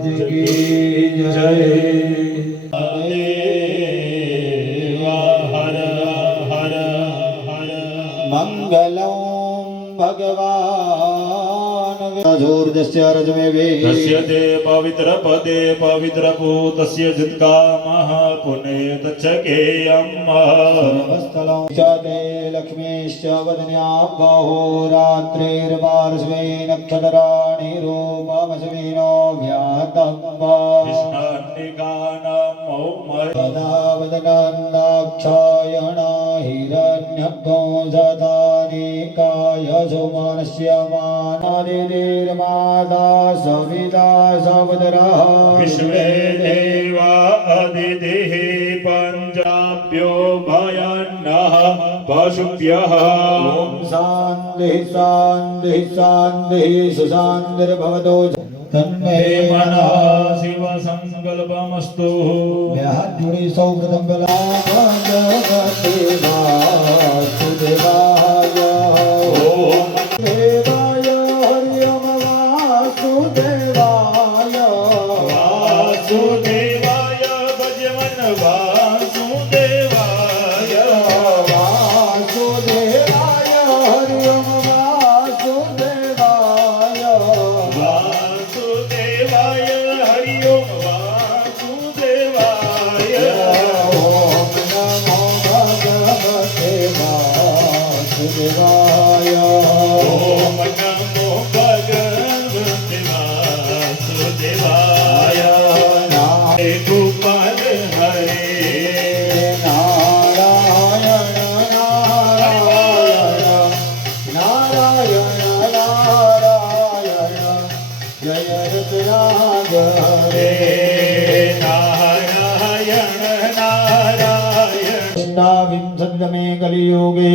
महाराज की जय। हर हर हर मंगलं भगवान जोर्जस्य रजमेवे तस्य ते पवित्र पदे पवित्र भूतस्य जित्कामः पुने तच्छकेयम् ते लक्ष्मीश्च वदन्याबाहो रात्रिर्वार्ष्वे नक्षत्राणि रूपमश्विनो व्यातम्बा कृष्णान्निकानां सदा वदनान्दाक्षायणा हिरण्यग्नो सदानिकाय सुमनस्य मानादिर्मादा सविता सवदरः विश्वे देवा अदितिः पञ्चाभ्यो भयान्नः पशुभ्यः ॐ शान्तिः शान्तिः शान्तिः सुशान्तिर्भवतु तन्मे मनः शिव संकल्पमस्तु जुड़ी सौव्रतम वासुदेवाय ओम देवाय हरि ओम वासुदेवाय वासुदेवाय भजमन वासुदेवाय वासुदेवाय हरि ओम वासुदेवाय वासुदेवाय हरि ओम वासुदेवाय ओम नमो भगवते वासुदेवाय ओम नमो भगवते वासुदेवाय हे गोपाल हरे नारायण नारायण नारायण नारायण जय ऋतुराज हे नारायण नारायण विंशतितमे कलियुगे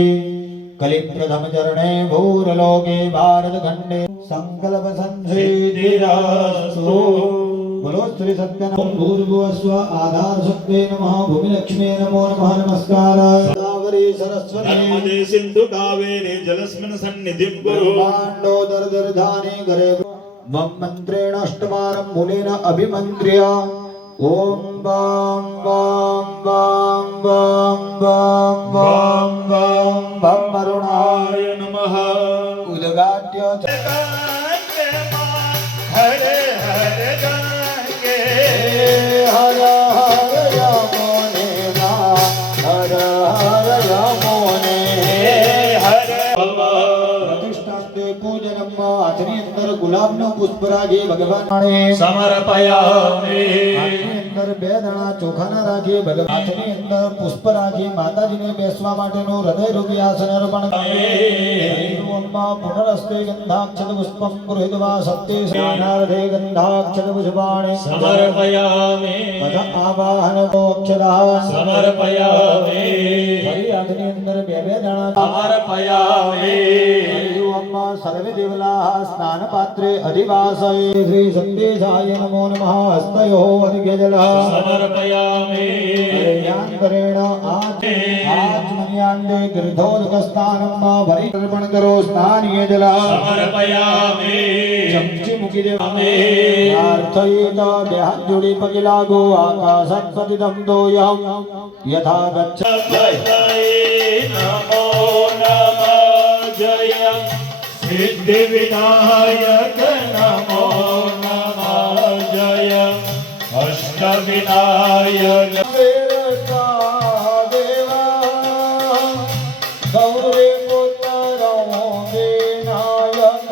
कलिप्रथम चरणे भूरलोके भारतखंडे संकल्प संसिद्धिरस्तु। बोलो श्री सत्यनारायण भूर्भुवस्व आधार शक्ते नमः भूमिलक्ष्मी नमो नमः नमस्कार गोदावरी सरस्वती नर्मदे सिंधु कावेरी जलस्मिन् सन्निधिं कुरु ब्रह्माण्डोदरदर्धानि करे मम मंत्रेण अष्टवारं मूलेन अभिमन्त्र्य ओम बम बम बम बम बम बम बम बम वरुणाय नमः उद्गाट्य हरे हरे गंगे हर हर यमुने हर हर यमुने हरे प्रतिष्ठाते पूजनम आचरी अंदर गुलाब नो पुष्परागे भगवान समर्पयामि अंदर बेदણા ચોખાના રાખી ભગવાન આચરી અંદર પુષ્પ રાખી માતાજીને બેસવા માટેનું હૃદય રૂપી આસન અર્પણ કરે ઓમમાં પુનરસ્તે ગંધાક્ષત પુષ્પમ ગૃહીત્વા સત્તે સ્નાનાર્થે ગંધાક્ષત પુષ્પાણિ समर्पयामि તથા આવાહન મોક્ષદા समर्पयामि ફરી આચરી અંદર બે દાણા समर्पयामि ઓમમાં સર્વે દેવલા સ્નાન પાત્રે અધિવાસય શ્રી સંદેશાય નમો નમઃ હસ્તયો અધિગેજલ समर्पयामि યાંતરેણ આચમન્યાંડે ગીર્ધોદકસ્થાનમ ભરી અર્પણ કરો સ્નાનીય જલ समर्पयामि ચમચી મૂકી દેવામે પ્રાર્થયિત બે હાથ જોડી પગે લાગો આકાશત પતિતમ દોયમ યથા ગચ્છ नमो नमः जय सिद्धि विनायक नमो नमः जय अष्ट विनायक गौरी पुत्र विनायक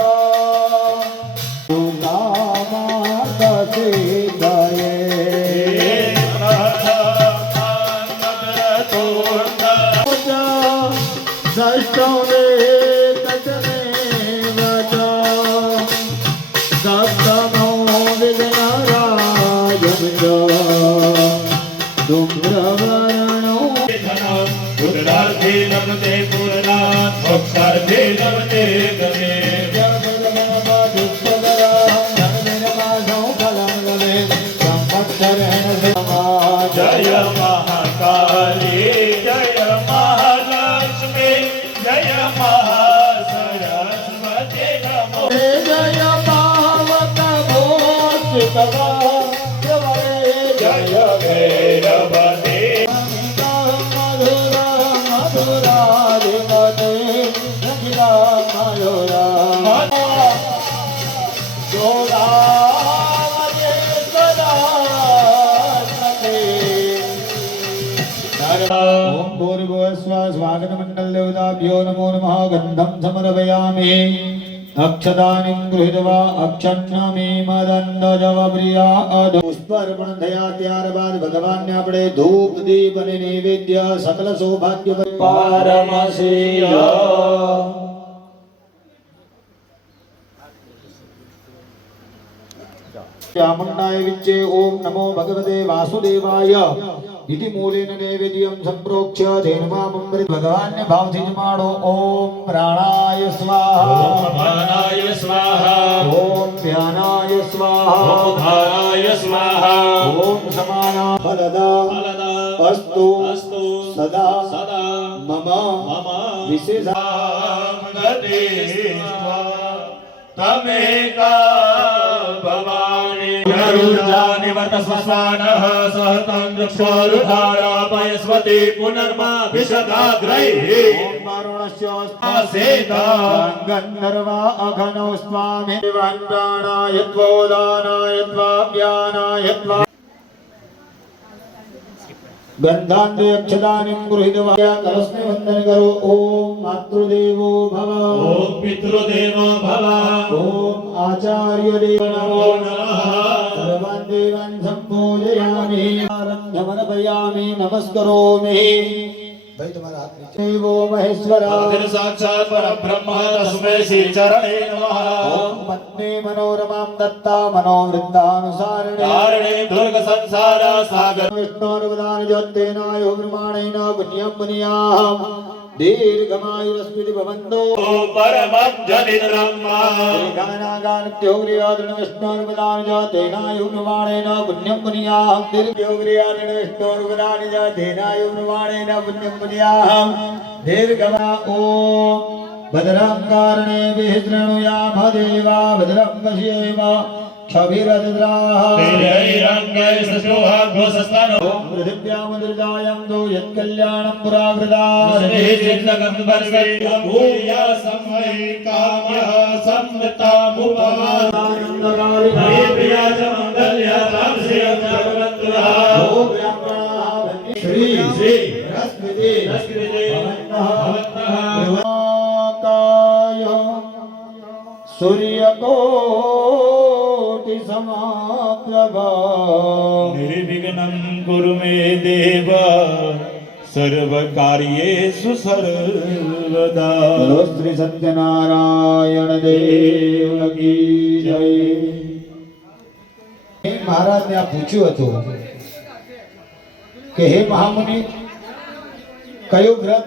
नमते पूर्णात् मोक्षार्थे नमते गमे जय महाकाली जय महालक्ष्मी जय महासरस्वती नमो जय पावक भोज स्वागत मंडल देवताभ्यो नमो नमः गंधम समर्पयामि अक्षदानिं गृहीत्वा अक्षन्नमी मदन्दजवप्रिया पुष्पार्पण થયા ત્યારબાદ ભગવાનને આપણે ધૂપ દીપ અને નૈવેદ્ય સકલ સૌભાગ્ય પારમસિયા ચામુંડાય વિચ્ચે ઓમ નમો ભગવતે વાસુદેવાય इति मूलेन नैवेद्यं संप्रोक्ष्य धेनुमामृत भगवान्य भावથી જમાડો ઓમ પ્રાણાય સ્વાહા ઓમ પ્રાણાય સ્વાહા ઓમ ધ્યાનાય સ્વાહા ઓમ ધારાય સ્વાહા ઓમ સમાના ફલદા અસ્તુ સદા મમ વિશેષા तमेका भवानी गरुडानिवर्त स्वसानः सहतं वृक्षोरुधारापयस्वती पुनर्माभिषदाग्रैः ओम वरुणस्य आसेता गन्धर्वा अघनो स्वामी वन्दानाय त्वोदानाय त्वाभ्यानाय त्वा गंधांते अक्षदानिं गृहीत्वा करस्मे वंदन करो ओम मातृदेवो भव ओम पितृदेवो भव ओम आचार्य देव नमो नमः सर्वान् देवान् संपूजयामि समर्पयामि नमस्करोमि भाई तुम्हारा हाथ नीचे देवो महेश्वरा आदिर साक्षात् परब्रह्म तस्मै श्री चरणे नमः ओम पत्नी मनोरमां दत्ता मनोवृत्तानुसारिणे कारणे दुर्ग संसार सागर विष्णोर्वदान ज्योतेनायो ब्रह्माणेन पुण्यं पुण्याहं दीर्घमायुरस्मिति भवन्तो परमं जनिर्ब्रह्मा गानागानत्योग्रियादृण विष्णोर्वदान ज्योतेनायो ब्रह्माणेन पुण्यं पुण्याहं दीर्घयोग्रियादृण विष्णोर्वदान ज्योतेनायो ब्रह्माणेन पुण्यं पुण्याहं दीर्घमा ओम भद्रं कारणे विहृणुयाम देवा भद्रं पश्येम क्षभिरद्राः तेरैरङ्गै सशोहाघोषस्तनो ओम पृथिव्यामुद्रदायं दो यत्कल्याणं पुरावृता श्रीचित्तकं वर्षे भूया सम्मै काम्यः सम्मतामुपमानन्दकारिणी प्रिया च मङ्गल्या तांस्यं सर्वत्रः ओ ब्राह्मणाः श्री श्री रस्मिते भवन्तः काय सूर्यकोटि समाप्रभा निर्विघ्नं कुरु मे देव सर्वकार्येषु सर्वदा बोलो श्री सत्यनारायण देव की जय महाराज ने आ पूछ्યું હતું કે હે મહામુનિ કયો ગ્રહ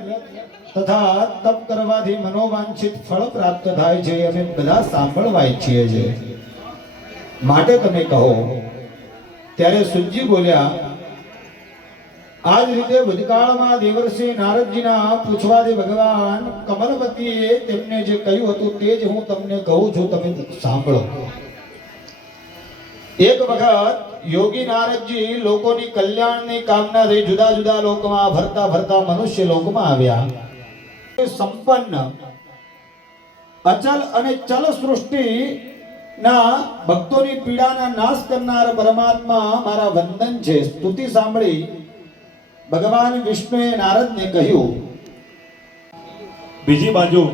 તથા તપ કરવાથી મનોવાંછિત ફળ પ્રાપ્ત થાય છે અમે બધા સાંભળવા ઈચ્છીએ છીએ માટે તમે કહો ત્યારે સુજી બોલ્યા આ જ રીતે ભૂતકાળમાં દેવર્ષિ નારદજીના પૂછવાથી ભગવાન કમલવતીએ તેમને જે કહ્યું હતું તે જ હું તમને કહું છું તમે સાંભળો એક વખત યોગી નારદજી લોકોની કલ્યાણની કામનાથી જુદા જુદા લોકમાં ફરતા ફરતા મનુષ્ય લોકમાં આવ્યા સંપન્ન અચલ અને ચલ સૃષ્ટિના ભક્તોની પીડાના નાશ કરનાર પરમાત્મા મારા વંદન છે સ્તુતિ સાંભળી ભગવાન વિષ્ણુએ નારદને કહ્યું બીજી બાજુ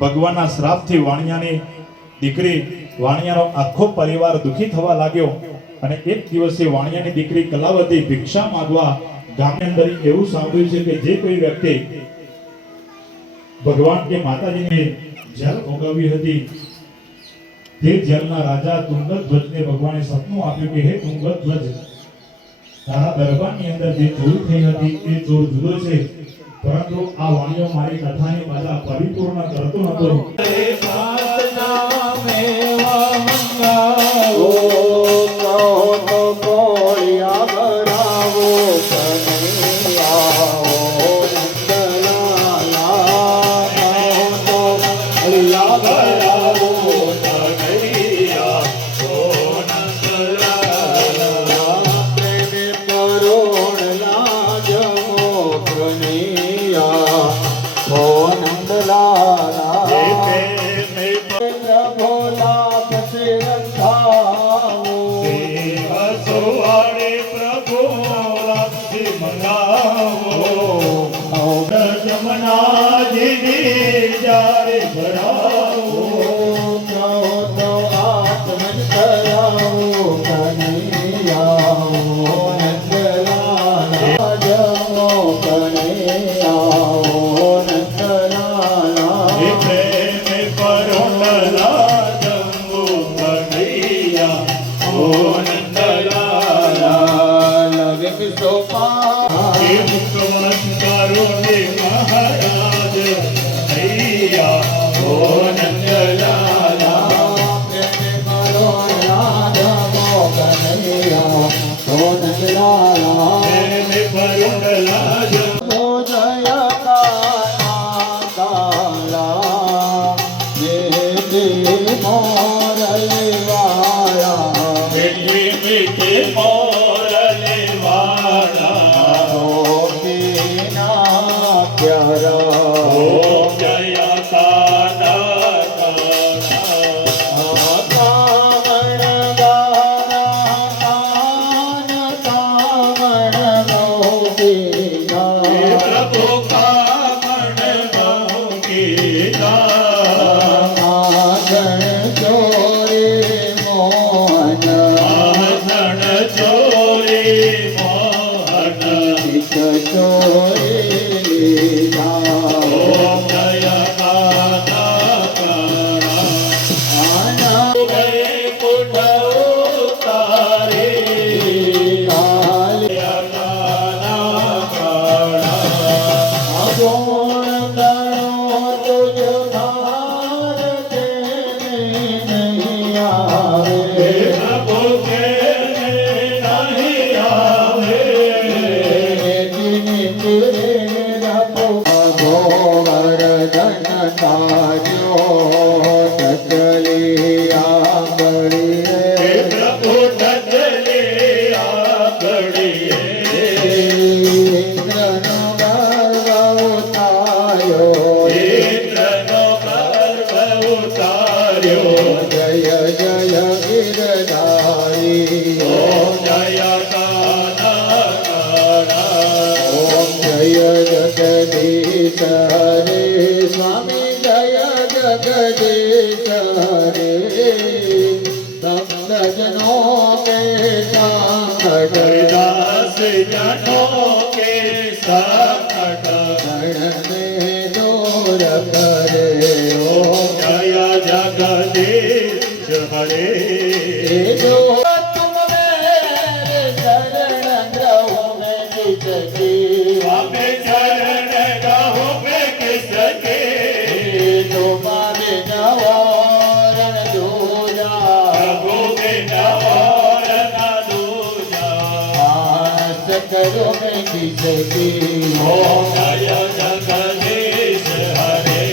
ભગવાનના શ્રાપથી વાણિયાની દીકરી વાણિયાનો આખો પરિવાર દુખી થવા લાગ્યો અને એક દિવસે વાણિયાની દીકરી કલાવતી ભિક્ષા માંગવા ગામની અંદર એવું સાંભળ્યું છે કે જે કોઈ વ્યક્તિ ભગવાન કે માતાજીને જેલ ભોગવી હતી તે જેલના રાજા તુંગધ્વજને ભગવાને સપનું આપ્યું કે હે તુંગધ્વજ તારા દરબારની અંદર જે ચોરી થઈ હતી એ ચોર જુદો છે પરંતુ આ વાણિયો મારી કથાની પાછા પરિપૂર્ણ કરતો હતો मीठे मोरले वाला मीठे मीठे मोरले वाला गोपी ना प्यारा ओम जय काना कामण गारा कान कामण गोपी ना प्रभु कामण बहुकी माखण चोरे मोहन आसन चोरी मोहन चित चोरे लीला ओम जय काना आना गए कुट उतारे काले काना काना अगुण करो तुझ भारत नहीं आवे प्रभु के नहीं आवे दिन तेरा गोवर्धन ताजो सकलिया बड़िए प्रभु डगले आगड़िए इंद्रनो गर्व उतायो इंद्रनो गर्भ उतार्यो जय जय गिरधारी ओम जय काना काना ओम जय जगदीश हरे स्वामी जय जगदीश हरे भक्त जनों के संकट हरिदास जनों के संकट क्षण में दूर करे ओम जय जगदीश हरे जो तुम मेरे चरण ग्रहों में जिसकी स्वामी चरण गहु में किसके तुम्हारे नवारण दूजा प्रभु बिन और न दूजा आस करो मैं किसकी ओम जय जगदीश हरे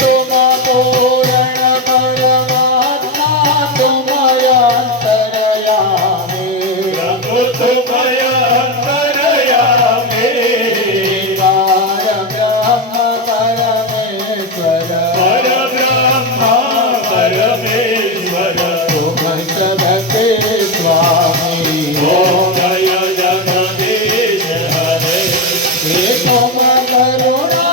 तुम पूर्ण परमात्मा तुम अंतरयामी प्रभु तुम अंतरयामी पार ब्रह्म परमेश्वर परब्रह्मा परमेश्वर तुम सबके स्वामी ओम जय जगदीश हरे हे तुम करुणा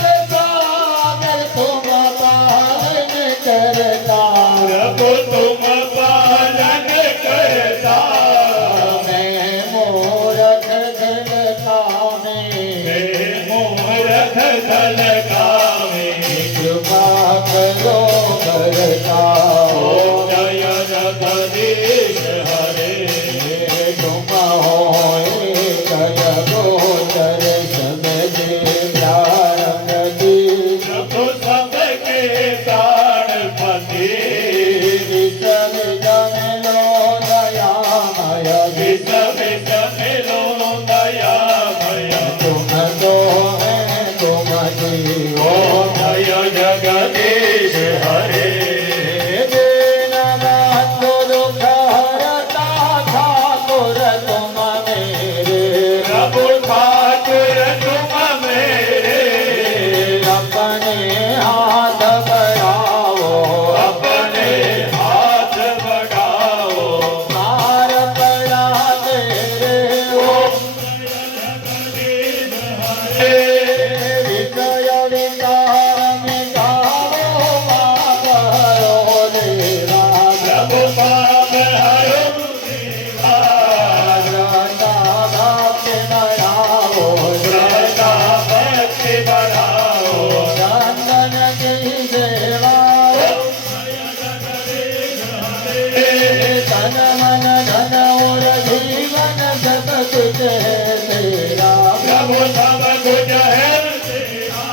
के सागर तुम पालन करता प्रभु तुम पालन करता मैं मूरख जनता में हे मूरख दलकावे कृपा करो करता ओम जय जगदीश हरे तुम हो कल गोचर सब प्रारंभ दी प्रभु सबके प्राणपति सब जन लो दयामय विष विष मिलो दयामय तुम तो है तुम जीव ओम जय जगदीश हरे दीन बंधु दुख हरता ठाकुर तुम मेरे प्रभु ठाकुर तुम मेरे अपने हाथ बढ़ाओ अपने हाथ बढ़ाओ मार पड़ा तेरे ओम विजय विकार में गाओ माधरो देवा प्रभु पाप हरो राधा भक्ति बढ़ाओ श्रद्धा भक्ति बढ़ाओ चंदन की देवा तन मन धन और जीवन सब कुछ है तेरा प्रभु सब कुछ है तेरा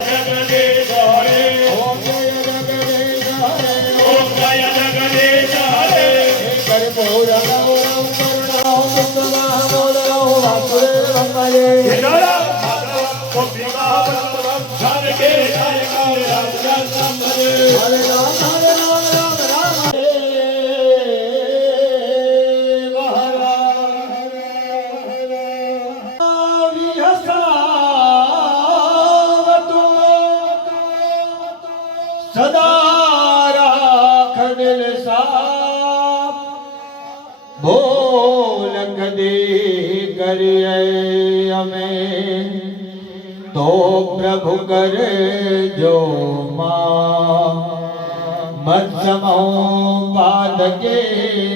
जगदीश हरे ओम जय जगदीश हरे ओम जय जगदीश हरे कर्पूर गौरव करुणाओ सुखमां मोदरो वासुदेवं भजे विजय माता को विवाह धन के जय कर હરે રામ રામ રામ હરે સદા રાખ દિલ સાફ ભૂલ કદી કરીએ અમે તો પ્રભુ કરે જો માં મત્સમો પાદકે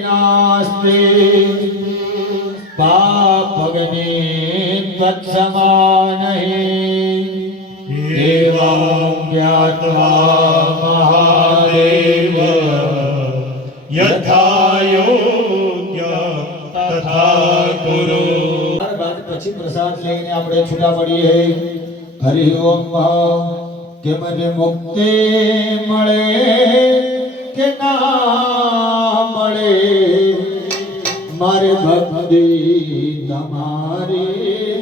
નાસ્તિ પાપગ્નિ તત્સમા નહીં એવં જ્ઞાત્વા મહાદેવ યથા યોગ્ય તથા કુરુ. ત્યારબાદ પછી પ્રસાદ લઈને આપણે છૂટા પડીએ. હરિ ઓમ કે મને મુક્તિ મળે કે ના મળે મારે ભક્તિ તમારી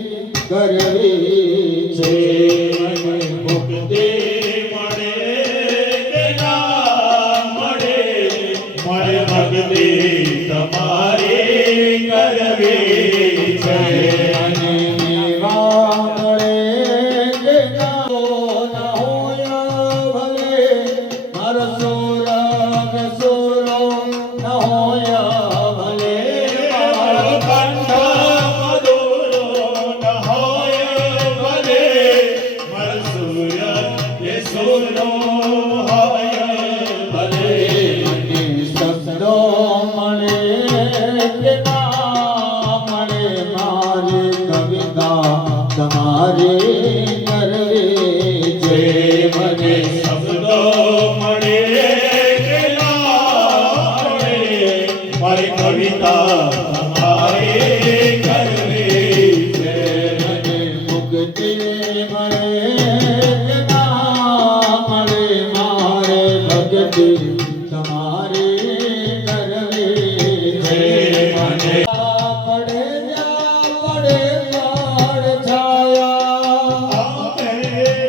કરવી છે. મને મુક્તિ મળે કે ના મળે, મારે ભક્તિ તમારી કરવી છે. અને મેવા મળે કે ના હોય ભલે મારો સોરગ સોરો ન હોય ભલે મારો કંઠ મધુરો ન હોય ભલે, મારો સૂર્ય એ સૂરો હોય ભલે. મને શબ્દો મળે કે ના મળે મારી કવિતા તમારી કરવી છે. મને શબ્દો મળે કે ના મળે, મારી કવિતા તમારી કરવી છે. મને મુક્તિ મળે કે ના મળે મારે ભક્તિ તમારી કરવી છે. મને પડે જા પડે પાડ છાયા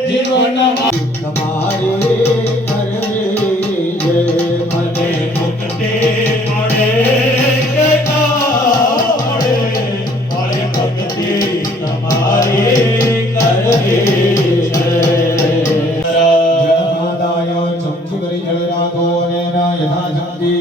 જીવનમાં તમારી કરવી છે. મને મુક્તિ મળે કે ના મળે, મારી ભક્તિ તમારી કરવી છે. જનમાદાય ચમચી કરી જળ રાગો અને યથા શક્તિ